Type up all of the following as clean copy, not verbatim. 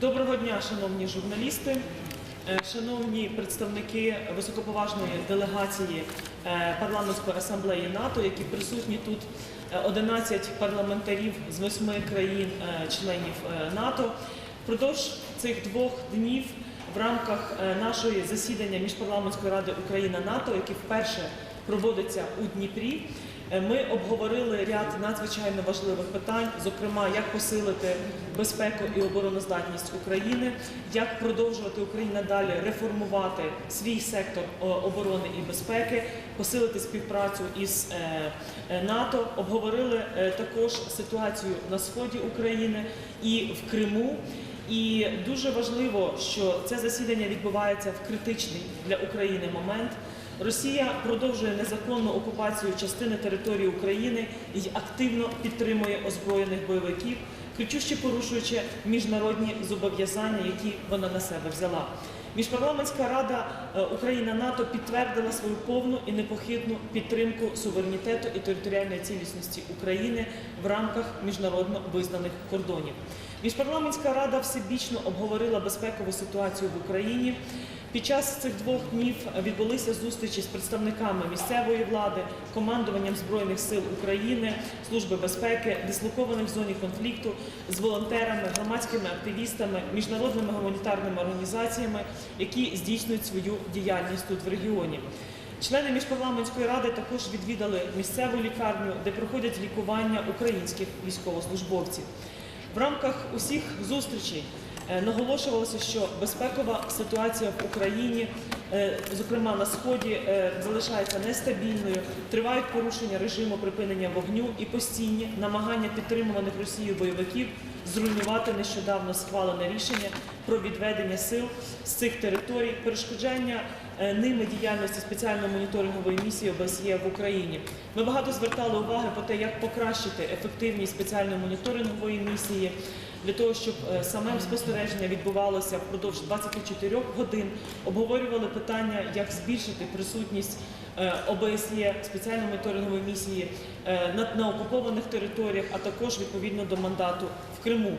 Доброго дня, шановні журналісти, шановні представники високоповажної делегації Парламентської Асамблеї НАТО, які присутні тут, 11 парламентарів з 8 країн-членів НАТО. Впродовж цих 2 днів в рамках нашої засідання Міжпарламентської ради Україна-НАТО, яке вперше проводиться у Дніпрі, ми обговорили ряд надзвичайно важливих питань, зокрема, як посилити безпеку і обороноздатність України, як продовжувати Україні надалі реформувати свій сектор оборони і безпеки, посилити співпрацю із НАТО. Обговорили також ситуацію на сході України і в Криму. І дуже важливо, що це засідання відбувається в критичний для України момент. Росія продовжує незаконну окупацію частини території України і активно підтримує озброєних бойовиків, кричуще порушуючи міжнародні зобов'язання, які вона на себе взяла. Міжпарламентська рада Україна-НАТО підтвердила свою повну і непохитну підтримку суверенітету і територіальної цілісності України в рамках міжнародно визнаних кордонів. Міжпарламентська рада всебічно обговорила безпекову ситуацію в Україні. Під час цих 2 днів відбулися зустрічі з представниками місцевої влади, командуванням Збройних сил України, Служби безпеки, дислокованих в зоні конфлікту, з волонтерами, громадськими активістами, міжнародними гуманітарними організаціями, які здійснюють свою діяльність тут в регіоні. Члени Міжпарламентської ради також відвідали місцеву лікарню, де проходять лікування українських військовослужбовців. В рамках усіх зустрічей наголошувалося, що безпекова ситуація в Україні, зокрема на Сході, залишається нестабільною, тривають порушення режиму припинення вогню і постійні намагання підтримуваних Росією бойовиків зруйнувати нещодавно схвалене рішення про відведення сил з цих територій, перешкоджання ними діяльності спеціальної моніторингової місії ОБСЄ в Україні. Ми багато звертали уваги про те, як покращити ефективність спеціальної моніторингової місії, для того, щоб саме спостереження відбувалося впродовж 24 годин, обговорювали питання, як збільшити присутність ОБСЄ, спеціальної моніторингової місії на окупованих територіях, а також відповідно до мандату в Криму.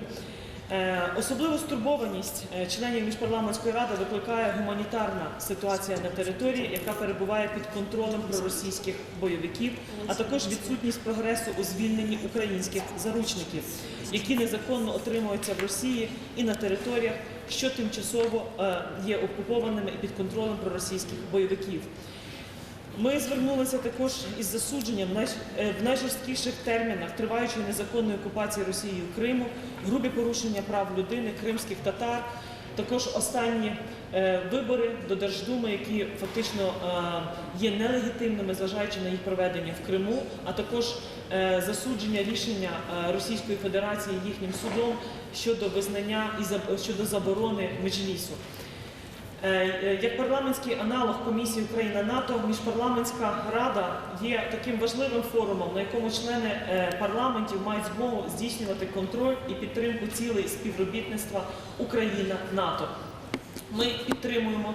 Особливу стурбованість членів Міжпарламентської ради викликає гуманітарна ситуація на території, яка перебуває під контролем проросійських бойовиків, а також відсутність прогресу у звільненні українських заручників, які незаконно отримуються в Росії і на територіях, що тимчасово є окупованими і під контролем проросійських бойовиків. Ми звернулися також із засудженням в найжорсткіших термінах триваючої незаконної окупації Росією Криму, грубі порушення прав людини, кримських татар, також останні вибори до Держдуми, які фактично є нелегітимними, зважаючи на їх проведення в Криму, а також засудження рішення Російської Федерації їхнім судом щодо визнання і щодо заборони меджлісу. Як парламентський аналог Комісії Україна-НАТО, Міжпарламентська рада є таким важливим форумом, на якому члени парламентів мають змогу здійснювати контроль і підтримку цілей співробітництва Україна-НАТО. Ми підтримуємо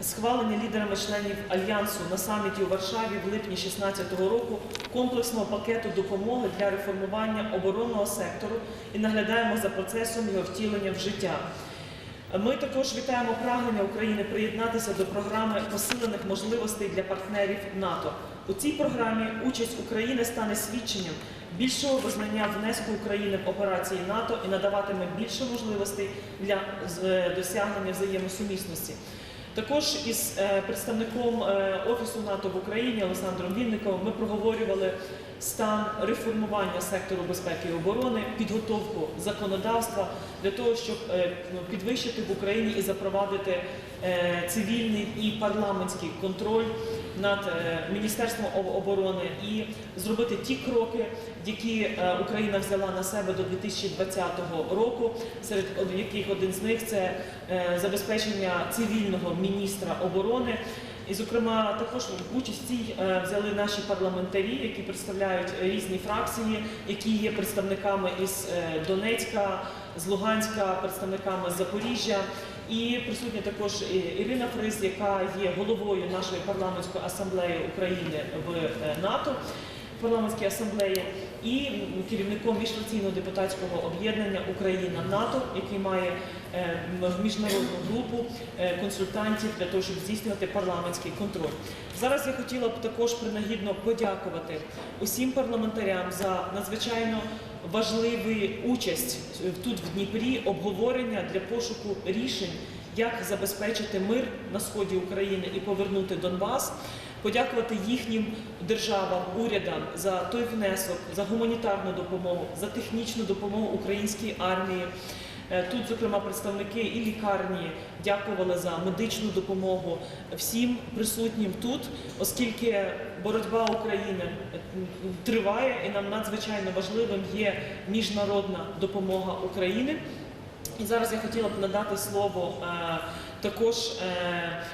схвалення лідерами членів Альянсу на саміті у Варшаві в липні 2016 року комплексного пакету допомоги для реформування оборонного сектору і наглядаємо за процесом його втілення в життя. Ми також вітаємо прагнення України приєднатися до програми посилених можливостей для партнерів НАТО. У цій програмі участь України стане свідченням більшого визнання внеску України в операції НАТО і надаватиме більше можливостей для досягнення взаємосумісності. Також із представником Офісу НАТО в Україні Олександром Вінниковим ми проговорювали стан реформування сектору безпеки і оборони, підготовку законодавства для того, щоб підвищити в Україні і запровадити цивільний і парламентський контроль над Міністерством оборони і зробити ті кроки, які Україна взяла на себе до 2020 року, серед яких один з них – це забезпечення цивільного міністра оборони. І, зокрема, також участь в цій взяли наші парламентарі, які представляють різні фракції, які є представниками із Донецька, з Луганська, представниками з Запоріжжя. І присутня також Ірина Фриз, яка є головою нашої парламентської асамблеї України в НАТО, парламентській асамблеї. і керівником міжфракційного депутатського об'єднання Україна-НАТО, який має міжнародну групу консультантів для того, щоб здійснювати парламентський контроль. Зараз я хотіла б також принагідно подякувати усім парламентарям за надзвичайно важливу участь тут в Дніпрі, обговорення для пошуку рішень, як забезпечити мир на сході України і повернути Донбас, подякувати їхнім державам, урядам за той внесок, за гуманітарну допомогу, за технічну допомогу українській армії. Тут, зокрема, представники і лікарні дякували за медичну допомогу всім присутнім тут, оскільки боротьба України триває і нам надзвичайно важливим є міжнародна допомога України. І зараз я хотіла б надати слово також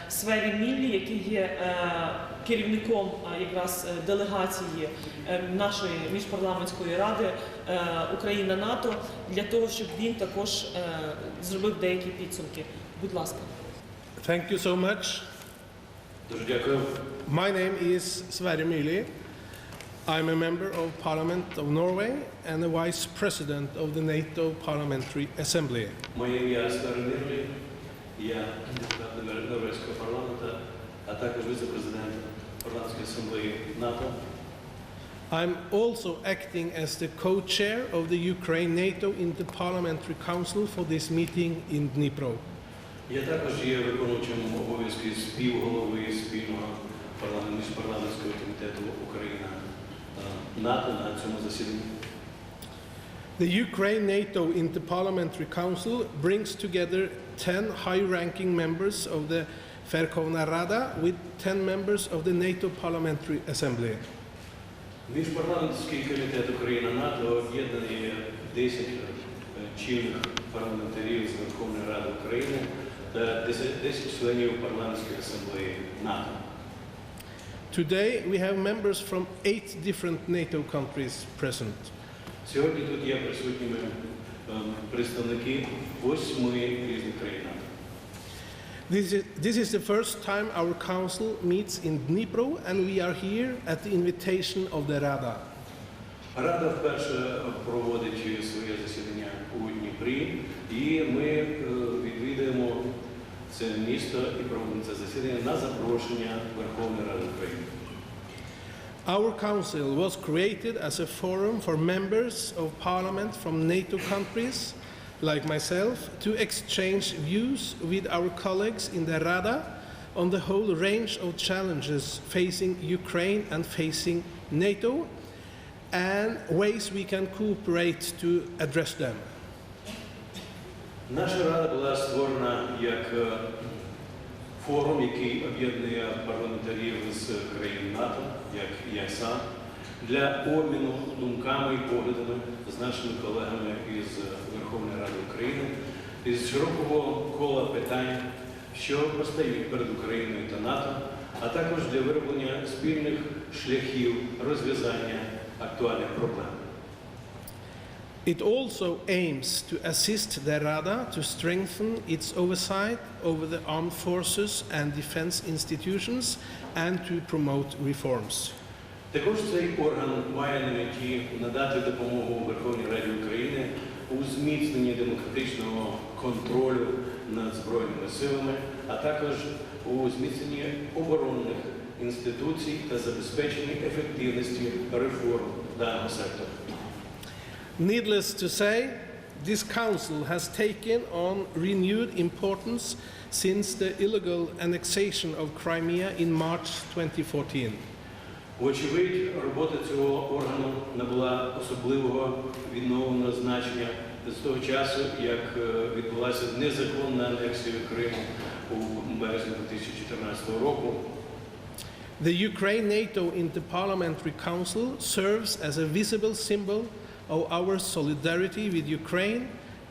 Сфері Міллі, який є керівником якраз делегації нашої міжпарламентської ради Україна-НАТО, для того, щоб він також зробив деякі підсумки. Будь ласка. Thank you so much. Дуже дякую. My name is Sverre Myrli. I'm a member of Parliament of Norway and a vice president of the NATO Parliamentary Assembly. Моє ім'я Сфера Мірлі, я депутат Норвезького парламенту, а також віце-президент Парламентської Асамблеї НАТО. I'm also acting as the co-chair of the Ukraine-NATO Interparliamentary Council for this meeting in Dnipro. Я також є виконуючим обов'язки співголови спільного міжпарламентського комітету Україна-НАТО на цьому засіданні. The Ukraine-NATO Interparliamentary Council brings together 10 high-ranking members of the Верховна Рада with 10 members of the NATO Parliamentary Assembly. Міжпарламентський комітет Україна-НАТО об'єднує 10 чинних парламентарів з Верховної Ради України та 10 членів Парламентської Асамблеї НАТО. Today we have members from 8 different NATO countries present. Сьогодні тут є присутніми представники 8 різних країн НАТО. This is the first time our council meets in Dnipro and we are here at the invitation of the Rada. Рада вперше проводить своє засідання у Дніпрі, і ми відвідаємо це місто і проводимо це засідання на запрошення Верховної Ради України. Our council was created as a forum for members of parliament from NATO countries, like myself, to exchange views with our colleagues in the Rada on the whole range of challenges facing Ukraine and facing NATO, and ways we can cooperate to address them. Наша Рада була створена як форум, який об'єднує парламентарів з країн НАТО, як я сам, для обміну думками і поглядами з нашими колегами із Верховної Ради України, із широкого кола питань, що постають перед Україною та НАТО, а також для вироблення спільних шляхів розв'язання актуальних проблем. It also aims to assist the Rada to strengthen its oversight over the armed forces and defense institutions and to promote reforms. Також цей орган має на меті надати допомогу Верховній Раді України у зміцненні демократичного контролю над Збройними силами, а також у зміцненні оборонних інституцій та забезпеченні ефективності реформ даного сектору. Needless to say, this council has taken on renewed importance since the illegal annexation of Crimea in March 2014. Вочевидь, робота цього органу набула особливого відновленого значення з того часу, як відбулася незаконна анексія Криму у березні 2014 року. The Ukraine-NATO Interparliamentary Council serves as a visible symbol of our solidarity with Ukraine,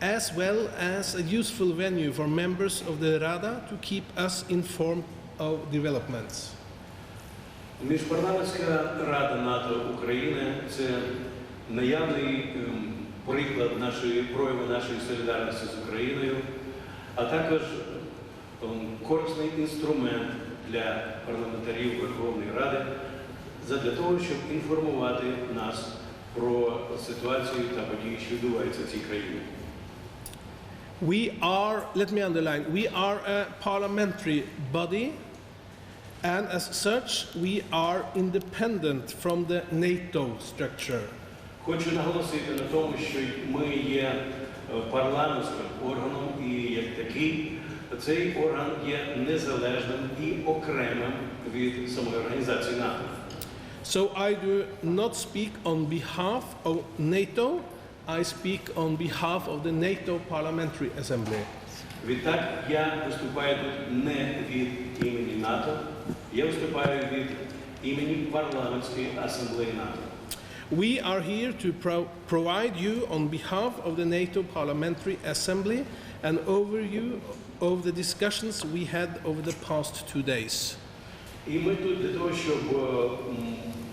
as well as a useful venue for members of the Rada to keep us informed of developments. Міжпарламентська Рада НАТО України – це наявний приклад прояву нашої солідарності з Україною, а також корисний інструмент для парламентарів Верховної Ради для того, щоб інформувати нас про ситуацію та події, що відбуваються в цій країні. Let me underline, we are a parliamentary body, and as such, we are independent from the NATO structure. Хочу наголосити на тому, що ми є парламентським органом і як такий, цей орган є незалежним і окремим від самої організації НАТО. So I do not speak on behalf of NATO, I speak on behalf of the NATO Parliamentary Assembly. Відтак, я виступаю тут не від імені НАТО, я виступаю від імені Парламентської Асамблеї НАТО. We are here to provide you on behalf of the NATO Parliamentary Assembly an overview of the discussions we had over the past 2 days. І ми тут для того, щоб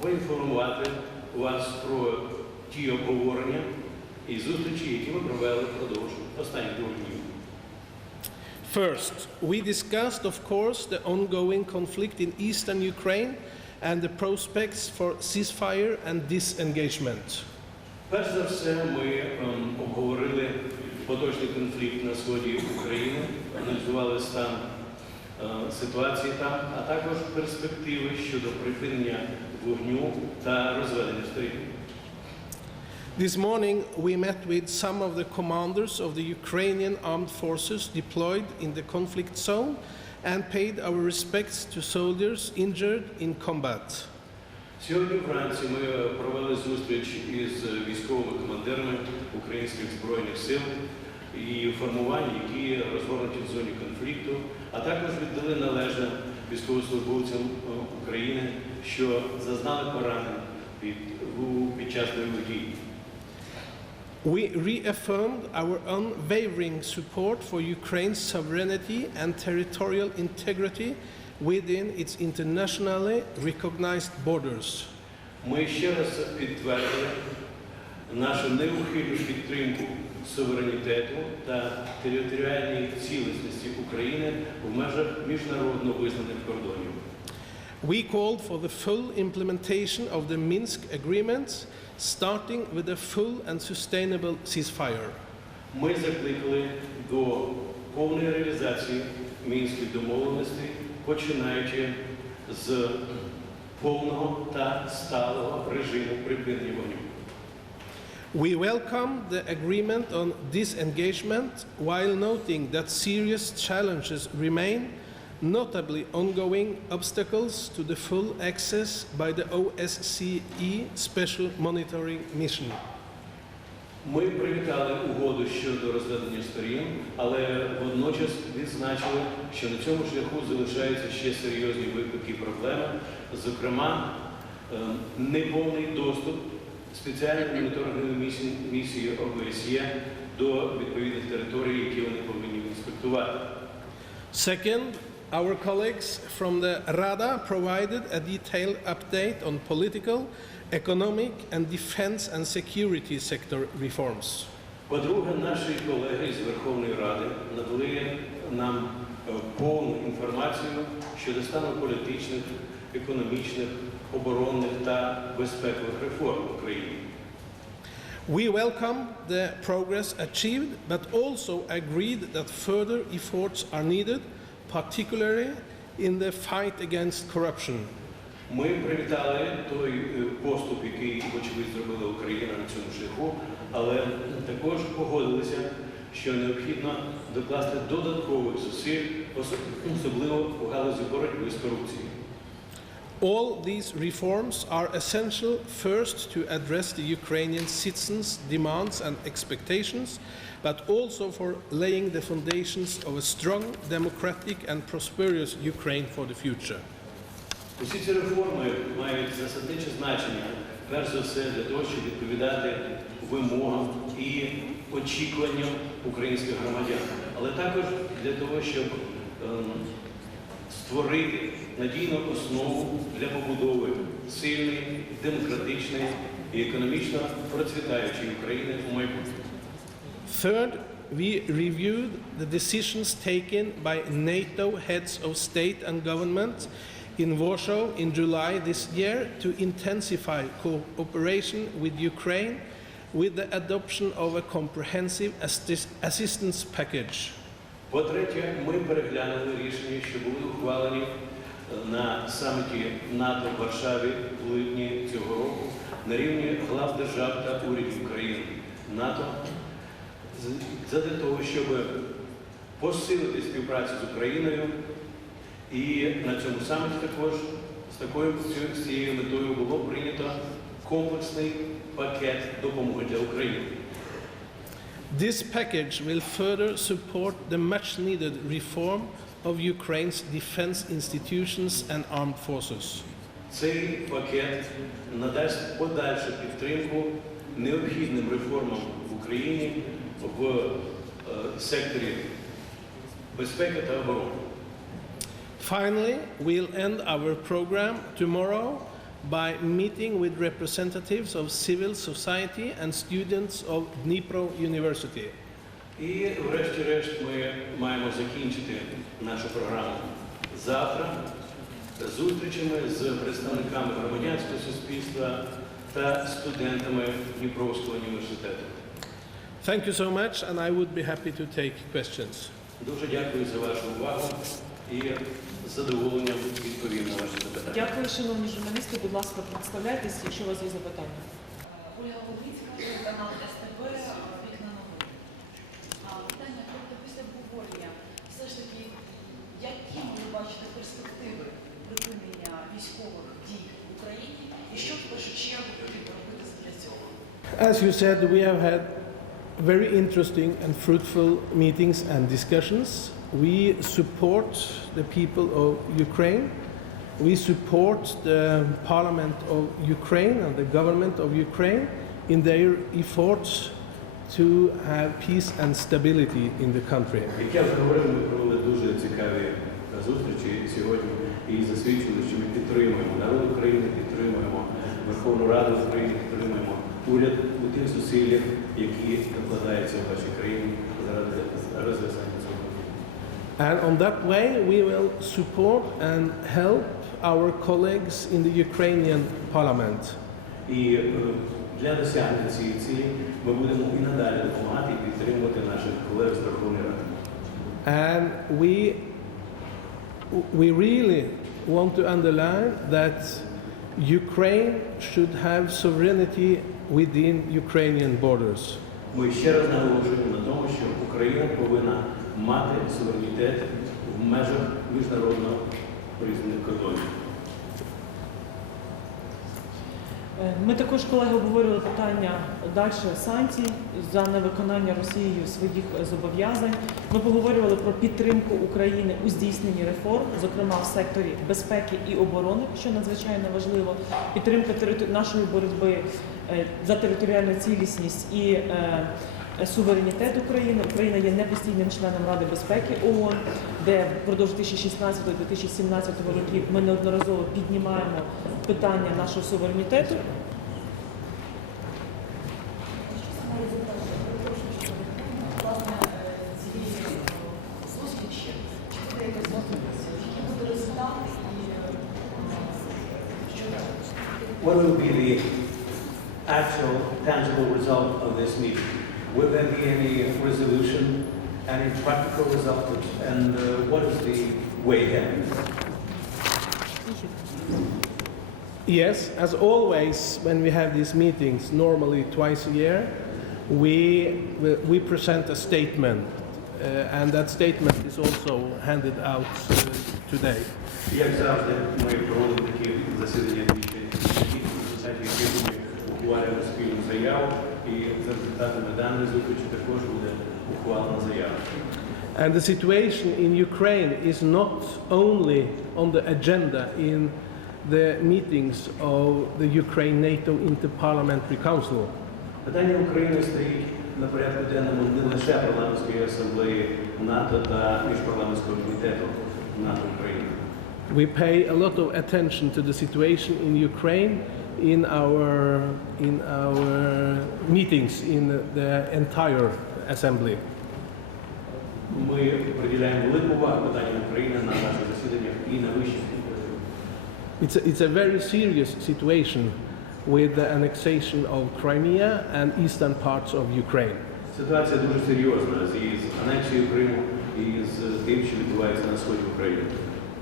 поінформувати вас про ті обговорення і зустрічі, які ми провели впродовж останніх 2 днів. First, we discussed, of course, the ongoing conflict in eastern Ukraine and the prospects for ceasefire and disengagement. Перш за все, ми обговорили поточний конфлікт на сході України, аналізували стан ситуації там, а також перспективи щодо припинення вогню та розведення сторін. This morning, we met with some of the commanders of the Ukrainian armed forces deployed in the conflict zone and paid our respects to soldiers injured in combat. Сьогодні вранці ми провели зустріч із військовими командирами українських збройних сил і формувань, які розгорнуті в зоні конфлікту, а також віддали належне військовослужбовцям України, що зазнали поранень під час бойових дій. We reaffirmed our unwavering support for Ukraine's sovereignty and territorial integrity within its internationally recognized borders. Ми ще раз підтвердили нашу неухильну підтримку суверенітету та територіальної цілісності України в межах міжнародно визнаних кордонів. We called for the full implementation of the Minsk agreements, starting with a full and sustainable ceasefire. Ми закликали до повної реалізації Мінських домовленостей, починаючи з повного та сталого режиму припинення вогню. We welcome the agreement on disengagement while noting that serious challenges remain, notably ongoing obstacles to the full access by the OSCE Special Monitoring Mission. Ми привітали угоду щодо розведення сторін, але водночас відзначили, що на цьому шляху залишаються ще серйозні виклики і проблеми, зокрема, неповний доступ спеціальної моніторингової місії ОБСЄ до відповідних територій, які вони повинні інспектувати. Second, our colleagues from the Rada provided a detailed update on political, economic and defense and security sector reforms. По-друге, наші колеги з Верховної Ради надали нам повну інформацію щодо стану політичних, економічних, оборонних та безпекових реформ в Україні. We welcome the progress achieved, but also agreed that further efforts are needed, particularly in the fight against corruption. Ми привітали той поступ, який, вочевидь, зробила Україна на цьому шляху, але також погодилися, що необхідно докласти додаткових зусиль, особливо у галузі боротьби з корупцією. All these reforms are essential first to address the Ukrainian citizens' demands and expectations, but also for laying the foundations of a strong, democratic and prosperous Ukraine for the future. Усі ці реформи мають засадниче значення, перш за все, для того, щоб відповідати вимогам і очікуванням українських громадян, але також для того, щоб створити надійну основу для побудови сильної, демократичної і економічно процвітаючої України у майбутньому. Third, we reviewed the decisions taken by NATO heads of state and government in Warsaw in July this year to intensify cooperation with Ukraine with the adoption of a comprehensive assistance package. По-третє, ми переглянули рішення, що були ухвалені на саміті НАТО в Варшаві в липні цього року на рівні глав держав та урядів країн НАТО задля того, щоб посилити співпрацю з Україною. І на цьому саміті також з цією метою було прийнято комплексний пакет допомоги для України. This package will further support the much-needed reform of Ukraine's defense institutions and armed forces. Цей пакет надасть подальшу підтримку необхідним реформам в Україні в секторі безпеки та оборони. Finally, we'll end our program tomorrow by meeting with representatives of civil society and students of Dnipro University. І врешті-решт ми маємо закінчити нашу програму завтра зустрічами з представниками громадянського суспільства та студентами Дніпровського університету. Thank you so much, and I would be happy to take questions. Дуже дякую за вашу увагу і з задоволенням відповім на ваші запитання. Дякую, шановні журналісти. Будь ласка, представляйтесь, якщо у вас є запитання. Ольга Волицька, канал СТБ, «Вікна новини». Питання, тобто після обговорення, все ж таки, якими ви бачите перспективи припинення військових дій в Україні і що в першу чергу потрібно робити для цього? As you said, we have had very interesting and fruitful meetings and discussions. We support the people of Ukraine. We support the Parliament of Ukraine and the government of Ukraine in their efforts to have peace and stability in the country. Як я вже говорив, ми провели дуже цікаві зустрічі сьогодні і засвідчили, що ми підтримуємо народ України, підтримуємо Верховну Раду України, підтримуємо уряд у тих зусиллях, які докладаються в вашій країні заради розв'язання цього конфлікту. And on that way, we will support and help our colleagues in the Ukrainian parliament. І для досягнення цієї цілі ми будемо і надалі допомагати і підтримувати наших колег з Верховної Ради. And we really want to underline that Ukraine should have sovereignty within Ukrainian borders. Ми ще раз наголошуємо на тому, що Україна повинна мати суверенітет в межах міжнародного признання кордонів. Ми також, колеги, обговорювали питання далі санкцій за невиконання Росією своїх зобов'язань. Ми поговорювали про підтримку України у здійсненні реформ, зокрема в секторі безпеки і оборони, що надзвичайно важливо, підтримка нашої боротьби за територіальну цілісність і суверенітет України. Україна є непостійним членом Ради безпеки ООН, де впродовж 2016-2017 років ми неодноразово піднімаємо питання нашого суверенітету. What will be the actual, tangible result of this meeting? Will there be any resolution, any practical result, and what is the way ahead? Yes, as always, when we have these meetings, normally twice a year, we present a statement, and that statement is also handed out today. Як завжди, ми проводимо такі засідання ми ухвалюємо спільну заяву, і за результатами даної зустрічі також буде ухвалена заява. And the situation in Ukraine is not only on the agenda in the meetings of the Ukraine-NATO Interparliamentary Council. Питання України стоїть на порядку денному не лише Парламентської Асамблеї НАТО та Міжпарламентського комітету НАТО України. We pay a lot of attention to the situation in Ukraine in our meetings in the entire assembly. Ми приділяємо велику увагу питанням України на наших засіданнях і на вищих it's a very serious situation with the annexation of Crimea and eastern parts of Ukraine. Ситуація дуже серйозна з анексією Криму і з тим, що відбувається на сході України.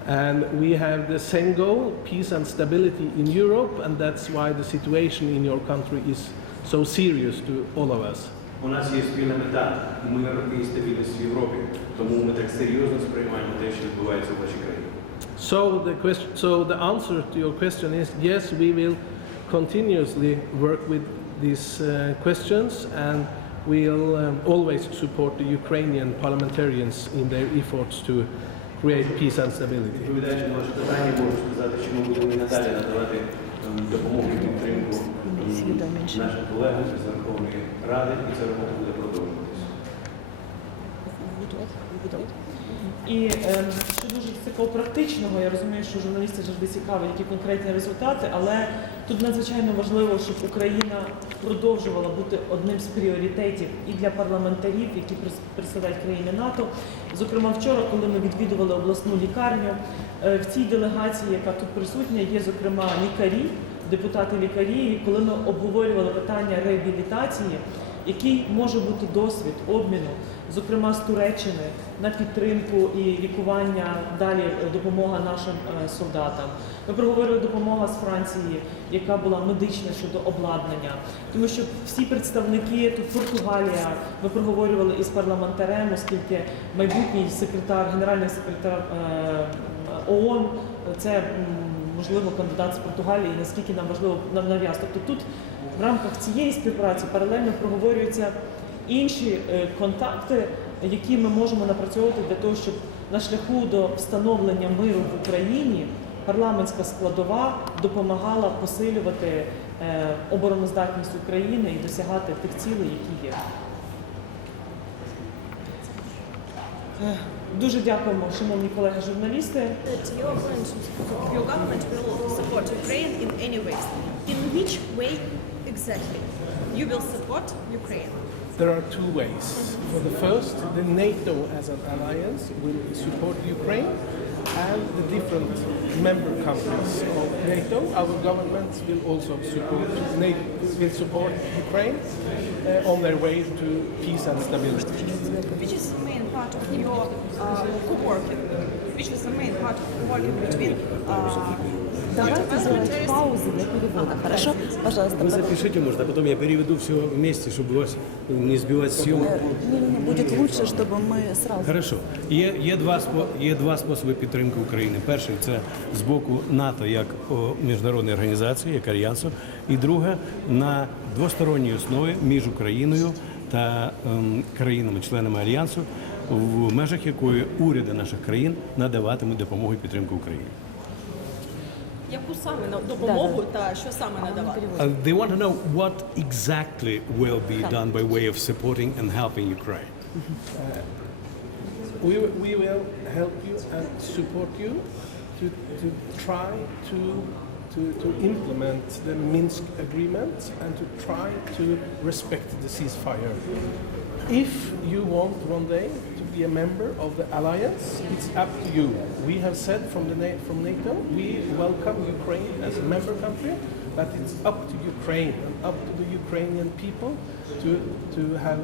And we have the same goal, peace and stability in Europe, and that's why the situation in your country is so serious to all of us. У нас є спільна мета – мир і стабільність в Європі. Тому ми так серйозно сприймаємо те, що відбувається в вашій країні. So the answer to your question is yes, we will continuously work with these questions, and we'll always support the Ukrainian parliamentarians in their efforts to create peace and stability. Відповідаючи на ваше питання, можу сказати, що ми будемо і надалі надавати допомогу і підтримку нашим колегам з Верховної Ради, і ця робота буде продовжуватися. І що дуже такого практичного, я розумію, що журналістів завжди цікавить, які конкретні результати, але тут надзвичайно важливо, щоб Україна продовжувала бути одним з пріоритетів і для парламентарів, які представляють країни НАТО. Зокрема, вчора, коли ми відвідували обласну лікарню, в цій делегації, яка тут присутня, є, зокрема, лікарі, депутати-лікарі, і коли ми обговорювали питання реабілітації, який може бути досвід обміну, зокрема з Туреччини, на підтримку і лікування, далі допомога нашим солдатам. Ми проговорили допомога з Франції, яка була медична щодо обладнання. Тому що всі представники, тут Португалія, ми проговорювали із парламентарем, оскільки майбутній секретар, генеральний секретар ООН, це можливо кандидат з Португалії, наскільки нам важливо нав'яз. Тобто тут в рамках цієї співпраці паралельно проговорюються інші контакти, які ми можемо напрацьовувати для того, щоб на шляху до встановлення миру в Україні парламентська складова допомагала посилювати обороноздатність України і досягати тих цілей, які є. Дуже дякуємо, шановні колеги-журналісти. Your government will support Ukraine in any ways. In which way exactly you will support Ukraine? There are two ways. For the first, the NATO as an alliance will support Ukraine, and the different member countries of NATO, our governments will also support Ukraine on their way to peace and stability. Which is the main part of your co-working? Which is the main part of working between Давайте сделать паузу для перевода. Хорошо? Пожалуйста. Вы запишите, может, а потом я переведу все вместе, чтобы вас не сбивать съемку. Не будет лучше, чтобы мы сразу. Хорошо. Є два способи підтримки України. Перший – це з боку НАТО як міжнародної організації, як альянсу. І друге – на двосторонній основі між Україною та країнами-членами альянсу, в межах якої уряди наших країн надаватимуть допомогу і підтримку Україні. яку саме допомогу та що саме надавати? They want to know what exactly will be done by way of supporting and helping Ukraine. We will help you and support you to try to implement the Minsk agreement and to try to respect the ceasefire. If you want one day to be a member of the alliance, it's up to you. We have said from NATO, we welcome Ukraine as a member country, but it's up to Ukraine and up to the Ukrainian people to have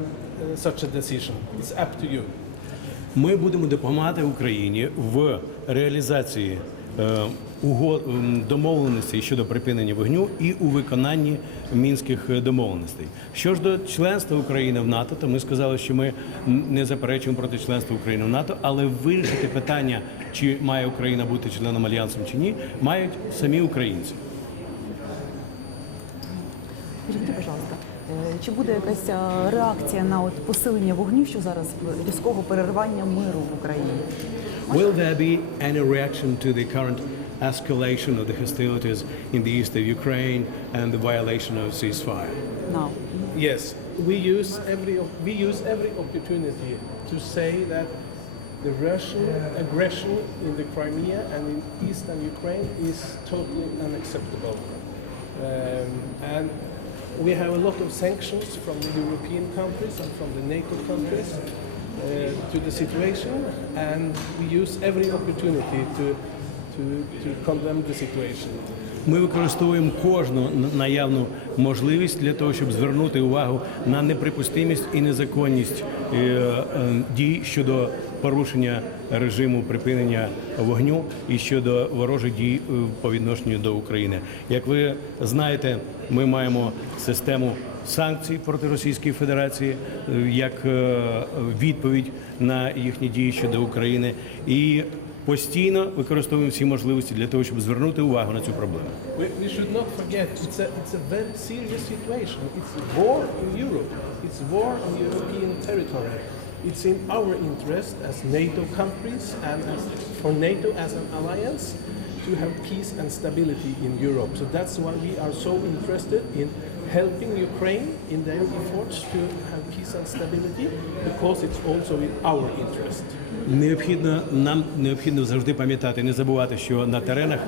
such a decision. It's up to you. Ми будемо допомагати Україні в реалізації домовленостей щодо припинення вогню і у виконанні мінських домовленостей. Що ж до членства України в НАТО, то ми сказали, що ми не заперечуємо проти членства України в НАТО, але вирішити питання, чи має Україна бути членом альянсу чи ні, мають самі українці. Скажіть, пожалуйста, чи буде якась реакція на посилення вогню, що зараз різкого перервання миру в Україні? Will there be any reaction to the current escalation of the hostilities in the east of Ukraine and the violation of ceasefire? No. Yes, we use every opportunity to say that the Russian aggression in the Crimea and in eastern Ukraine is totally unacceptable. And we have a lot of sanctions from the European countries and from the NATO countries to the situation, and we use every opportunity to to condemn the situation. Ми використовуємо кожну наявну можливість для того, щоб звернути увагу на неприпустимість і незаконність дій щодо порушення режиму припинення вогню і щодо ворожих дій по відношенню до України. Як ви знаєте, ми маємо систему санкцій проти Російської Федерації як відповідь на їхні дії щодо України і постійно використовуємо всі можливості для того, щоб звернути увагу на цю проблему. We should not forget it's a very serious situation. It's a war in Europe. It's a war on European territory. It's in our interest as NATO countries and for NATO as an alliance to have peace and stability in Europe. So that's why we are so interested in helping Ukraine in their efforts to have peace and stability, because it's also in our interest. Нам необхідно завжди пам'ятати, не забувати, що на теренах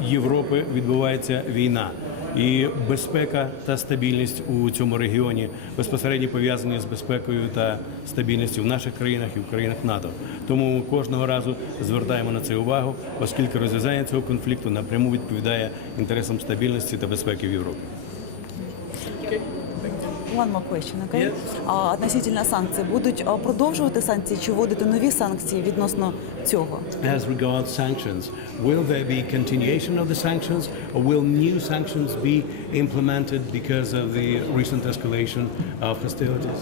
Європи відбувається війна. І безпека та стабільність у цьому регіоні безпосередньо пов'язані з безпекою та стабільністю в наших країнах і в країнах НАТО. Тому ми кожного разу звертаємо на це увагу, оскільки розв'язання цього конфлікту напряму відповідає інтересам стабільності та безпеки в Європі. One more question, okay? Относительно санкцій. Будуть продовжувати санкції чи вводити нові санкції відносно цього? As regards sanctions, will there be continuation of the sanctions or will new sanctions be implemented because of the recent escalation of hostilities?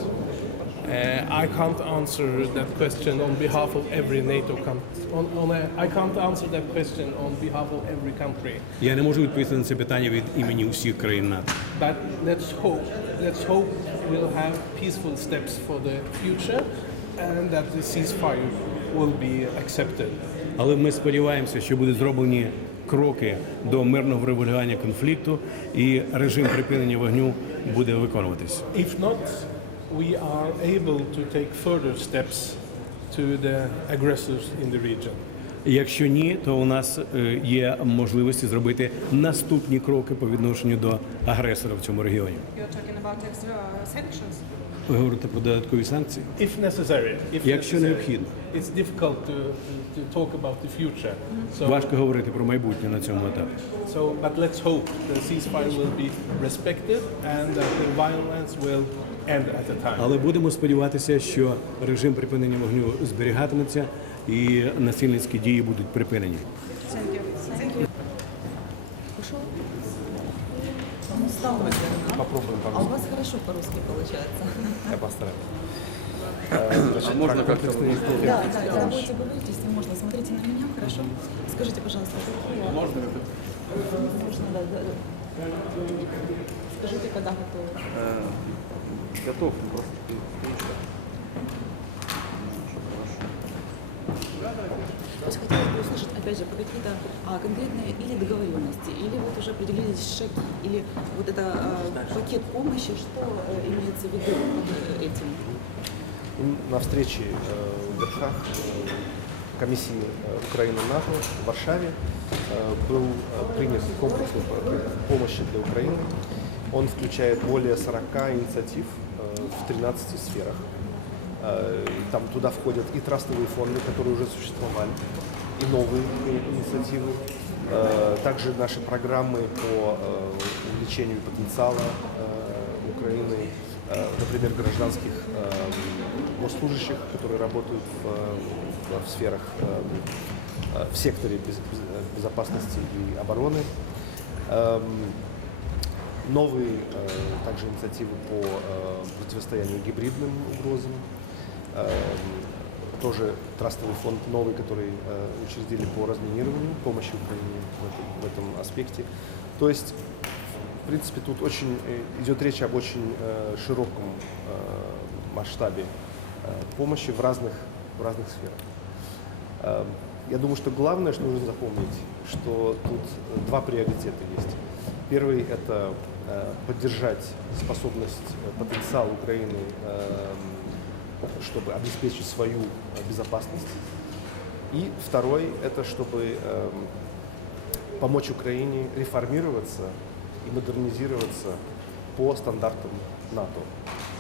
I can't answer that question on behalf of every NATO country. I can't answer that question on behalf of every country. Я не можу відповісти на це питання від імені усіх країн НАТО. But let's hope we'll have peaceful steps for the future and that the ceasefire will be accepted. Але ми сподіваємося, що будуть зроблені кроки до мирного врегулювання конфлікту і режим припинення вогню буде виконуватись. If not, we are able to take further steps to the aggressors in the region. Якщо ні, то у нас є можливості зробити наступні кроки по відношенню до агресора в цьому регіоні. You're talking about extra sanctions? Ви говорите про додаткові санкції? If necessary. Якщо необхідно. It's difficult to talk about the future. So, Важко говорити про майбутнє на цьому етапі. but let's hope the ceasefire will be respected and that the violence will end at the time. Але будемо сподіватися, що режим припинення вогню зберігатиметься і насильницькі дії будуть припинені. Попробуем А у вас хорошо по-русски получается. Я постараюсь. Да, будете говорить, если можно. Смотрите на меня, хорошо? Скажите, пожалуйста, какую... Можно это? Можно, да. Скажите, когда готовы. Готов, просто То есть хотелось бы услышать, опять же, про какие-то конкретные или договоренности, или вот уже определились шаг, или вот это пакет помощи, что имеется в виду под этим? на встрече в верхах комиссии Украины-НАТО в Варшаве был принят комплекс помощи для Украины. Он включает более 40 инициатив в 13 сферах. Там туда входят и трастовые фонды, которые уже существовали, и новые инициативы. Также наши программы по увеличению потенциала Украины, например, гражданских госслужащих, которые работают в сферах, в секторе безопасности и обороны. Новые также инициативы по противостоянию гибридным угрозам. Тоже трастовый фонд новый, который учредили по разминированию, помощи Украине в этом аспекте. То есть, в принципе, тут очень идет речь об очень широком масштабе помощи в разных сферах. Я думаю, что главное, что нужно запомнить, что тут два приоритета есть. Первый – это поддержать способность, потенциал Украины, чтобы обеспечить свою безопасность. И второй – это чтобы помочь Украине реформироваться и модернизироваться по стандартам НАТО.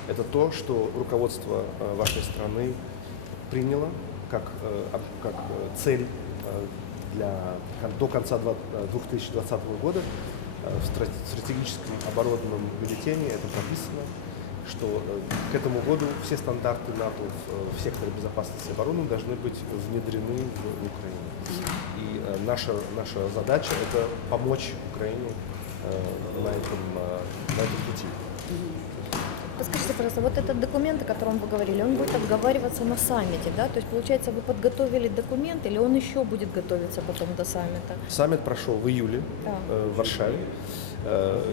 Это то, что руководство вашей страны приняло как цель до конца 2020 года. В стратегическом оборонном бюллетене это прописано, что к этому году все стандарты НАТО в секторе безопасности и обороны должны быть внедрены в Украину. И наша задача – это помочь Украине на этом пути. Подскажите, пожалуйста, вот этот документ, о котором вы говорили, он будет обговариваться на саммите, да? То есть, получается, вы подготовили документ или он еще будет готовиться потом до саммита? Саммит прошел в июле в Варшаве.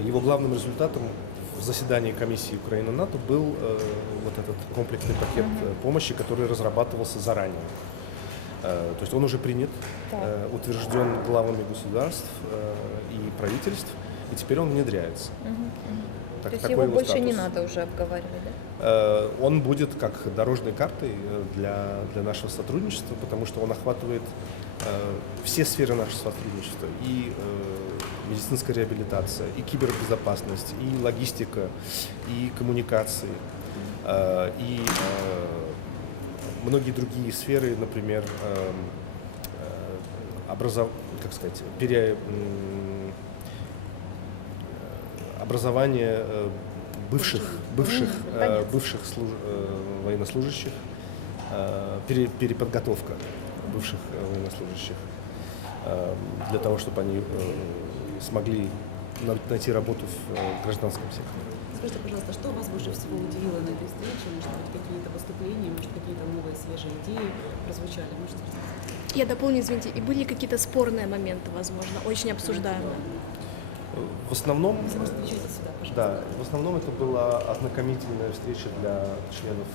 Его главным результатом в заседании комиссии Украины-НАТО был вот этот комплексный пакет помощи, который разрабатывался заранее. То есть он уже принят, утвержден главами государств и правительств, и теперь он внедряется. То есть его больше статус. Не надо уже обговаривать, да? Он будет как дорожной картой для нашего сотрудничества, потому что он охватывает все сферы нашего сотрудничества. И медицинская реабилитация, и кибербезопасность, и логистика, и коммуникации, и многие другие сферы, например, образование бывших военнослужащих, переподготовка бывших военнослужащих для того, чтобы они смогли найти работу в гражданском секторе. Скажите, пожалуйста, что вас больше всего удивило на этой встрече? Может быть, какие-то выступления, может, какие-то новые свежие идеи прозвучали? Можете рассказать? Я дополню, извините, и были какие-то спорные моменты, возможно, очень обсуждаемые? В основном, сюда, в основном это была ознакомительная встреча для членов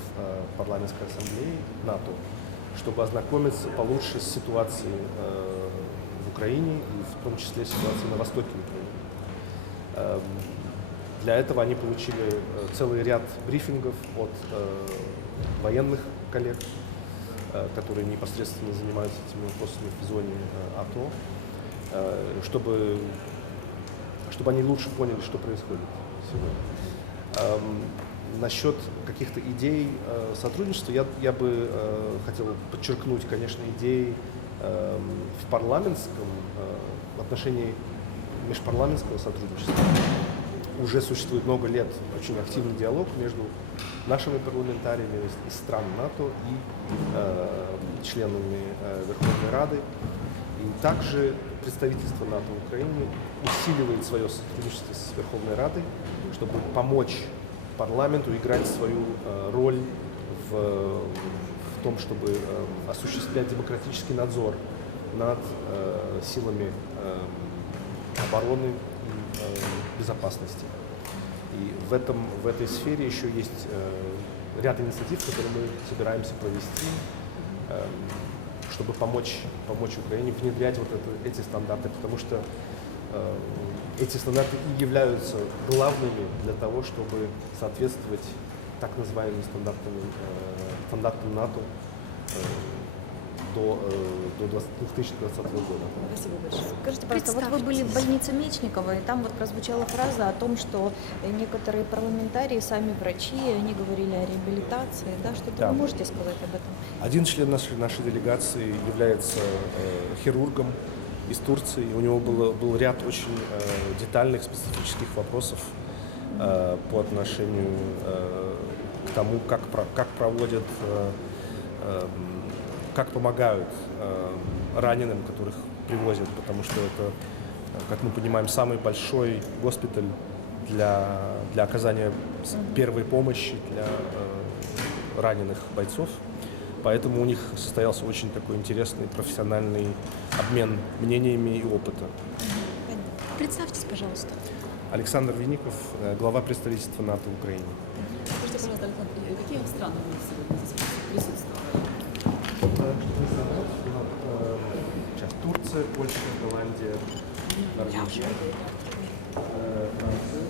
Парламентской Ассамблеи НАТО, чтобы ознакомиться получше с ситуацией в Украине, и в том числе ситуацией на востоке Украины. Для этого они получили целый ряд брифингов от военных коллег, которые непосредственно занимаются этими вопросами в зоне АТО, чтобы они лучше поняли, что происходит сегодня. Насчет каких-то идей сотрудничества я бы хотел подчеркнуть, конечно, идеи в парламентском, в отношении межпарламентского сотрудничества. Уже существует много лет очень активный диалог между нашими парламентариями из стран НАТО и членами Верховной Рады. И также представительство НАТО в Украине усиливает свое сотрудничество с Верховной Радой, чтобы помочь парламенту играть свою роль в том, чтобы осуществлять демократический надзор над силами обороны и безопасности. И в этой сфере еще есть ряд инициатив, которые мы собираемся провести, чтобы помочь Украине внедрять эти стандарты, потому что эти стандарты и являются главными для того, чтобы соответствовать так называемым стандартам НАТО до 2020 года. Спасибо большое. Скажите, пожалуйста, вот вы были в больнице Мечникова, и там вот прозвучала фраза о том, что некоторые парламентарии, сами врачи, они говорили о реабилитации, да? Что-то вы можете сказать об этом? Один член нашей делегации является хирургом из Турции. У него был ряд очень детальных, специфических вопросов по отношению к тому, как проводят, как помогают раненым, которых привозят, потому что это, как мы понимаем, самый большой госпиталь для оказания первой помощи для раненых бойцов. Поэтому у них состоялся очень такой интересный профессиональный обмен мнениями и опытом. Представьтесь, пожалуйста. Александр Винников, глава представительства НАТО в Украине. Скажите, пожалуйста, Александр, какие страны у нас сегодня здесь присутствуют? Сейчас Турция, Польша, Голландия, Норвегия, Франция.